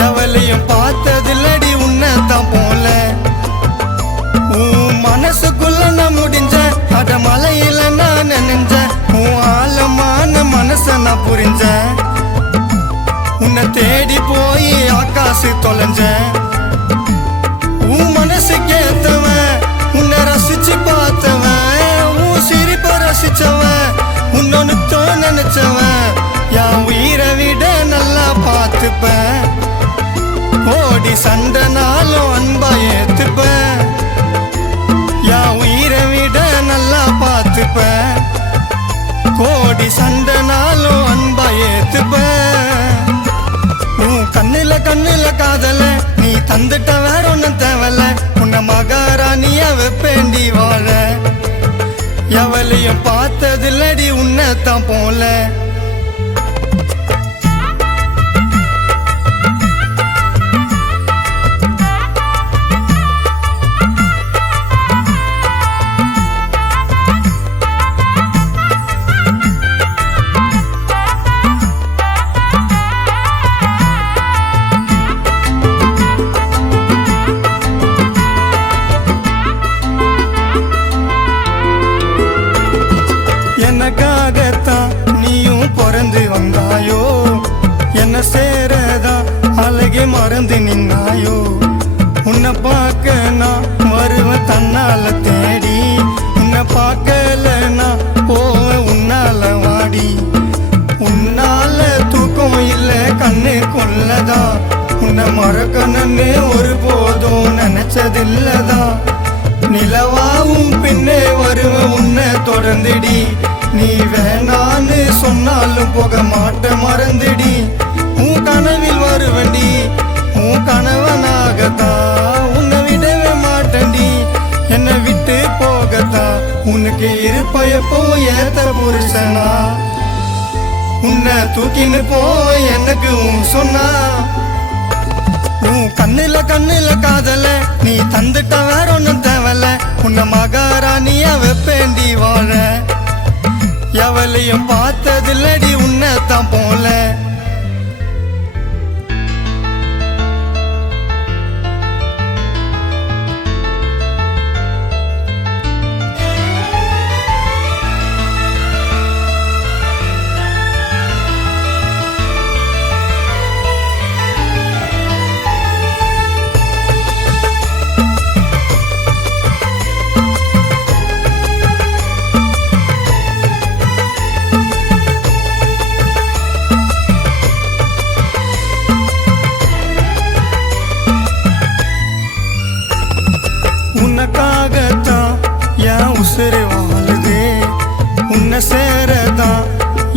எவளையும் பார்த்ததில்லடி உன்னதான் போல உன் மனசுக்குள்ள நான் முடிஞ்ச அட மலையில நான் நினைஞ்ச உன் ஆழமான மனச நான் புரிஞ்ச உன்னை தேடி போய் ஆகாசு தொலைஞ்ச உன் மனசு கேத்தவன் உன்னை ரசிச்சு பார்த்தவன் உன் சிரிப்ப ரசிச்சவன் உன்னொன்னு நினைச்சவன் என் உயிரை விட நல்லா பார்த்துப்பேன் கோடி சண்டைனாலும் அன்பா ஏத்துப்பேன் என் உயிரை விட நல்லா பார்த்துப்பேன் கோடி சண்டைனாலும் அன்பா ஏத்துப்பேன் உன் கண்ணுல காதல நீ தந்துட்ட வேற ஒன்னும் தேவல உன்னை மகாராணியா வெப்பேண்டி வாழ எவளையும் பார்த்ததில்லடி உன்னதான் போல எனக்காகத்தான் நீயும் பிறந்து வந்தாயோ என்ன சேரதா அழகே மறந்து நின்னாயோ உன்னை பார்க்க நான் வருவேன் தன்னால தேடி உன்னை பார்க்கலனா போவேன் உன்னால வாடி உன்னால தூக்கம் இல்லை கண்ணு கொள்ளதா உன்னை மறக்கணும்னு ஒரு போதும் நினைச்சதில்லதா நிலவாவும் பின்னே வருவேன் உன்னை தொடர்ந்துடி நீ வேணான்னு சொன்னாலும் போக மாட்ட மறந்துடி உன் கனவில் வருவண்டி உன் கணவனாகத்தா உன்னை விடவே மாட்டண்டி என்னை விட்டு போகத்தா உனக்கு இருப்பயப்போ ஏத்த புருஷனா உன்னை தூக்கின்னு போ எனக்கு உன் சொன்னா உன் கண்ணுல காதல நீ தந்துட்ட வேற ஒன்னும் தேவல உன்னை மகாராணியா வெப்பேண்டி வாழ எவளையும் பார்த்ததில்லடி உன்னதான் போல உனக்காகத்தான் என் உசுறு வாழுது உன்னை சேரதான்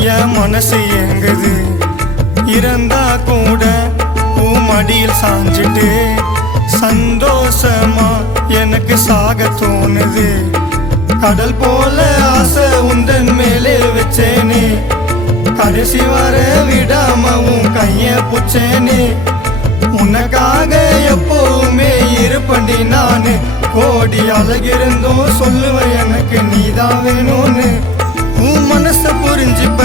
என் மனசு ஏங்குது இறந்தா கூட உன் மடியில் சாஞ்சிட்டு சந்தோஷமா எனக்கு சாக தோணுது கடல் போல ஆசை உந்தன் மேலே வச்சேனே கடைசி வர விடாம உன் கைய புச்சேனே உனக்காக எப்பவுமே இருப்பண்டி நானு கோடி அழகிருந்தும் சொல்லுவேன் எனக்கு நீதான் வேணும்னு உன் மனச புரிஞ்சுப்ப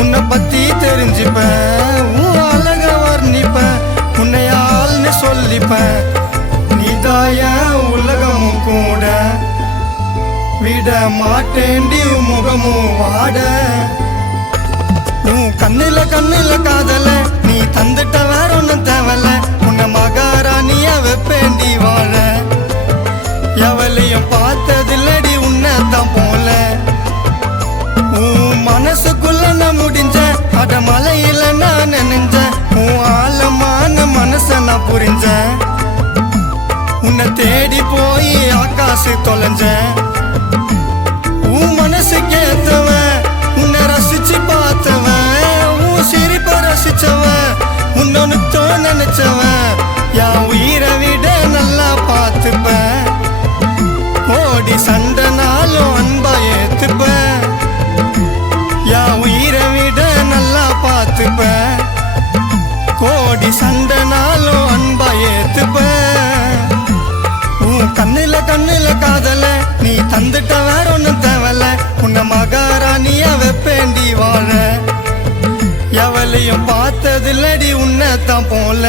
உன்னை பத்தி தெரிஞ்சுப்ப உன் அழக வர்ணிப்ப உன்னை ஆள்னு சொல்லிப்ப நீதாய உலகமும் கூட விட மாட்டேண்டி முகமும் வாட உன் கண்ணுல காதல நீ தந்துட்ட வேற ஒன்னும் தேவல உன்னை மகாராணியா வெப்பேண்டி வாழ எவளையும் பார்த்ததில்லடி உன்னதான் போல உன் மனசுக்குள்ள நான் முடிஞ்ச அட மலையில நான் நினைஞ்ச உன் ஆழமான மனச நான் புரிஞ்ச உன்னை தேடி போய் ஆகாசு தொலைஞ்ச உன் மனசு கேத்தவன் உன்னை ரசிச்சு பார்த்தவன் உன் சிரிப்ப ரசிச்சவன் உன்னொன்னு நினைச்சவன் என் உயிரை விட நல்லா பார்த்துப்பேன் கோடி சண்டைனாலும் அன்பா ஏத்துப்பேன் என் உயிரை விட நல்லா பார்த்துப்பேன் கோடி சண்டைனாலும் அன்பா ஏத்துப்பேன் உன் கண்ணுல காதல நீ தந்துட்ட வேற ஒன்னும் தேவல உன்னை மகாராணியா வெப்பேண்டி வாழ எவளை கனவுலையும் பார்த்ததில்லடி உன்னைத்தான் போல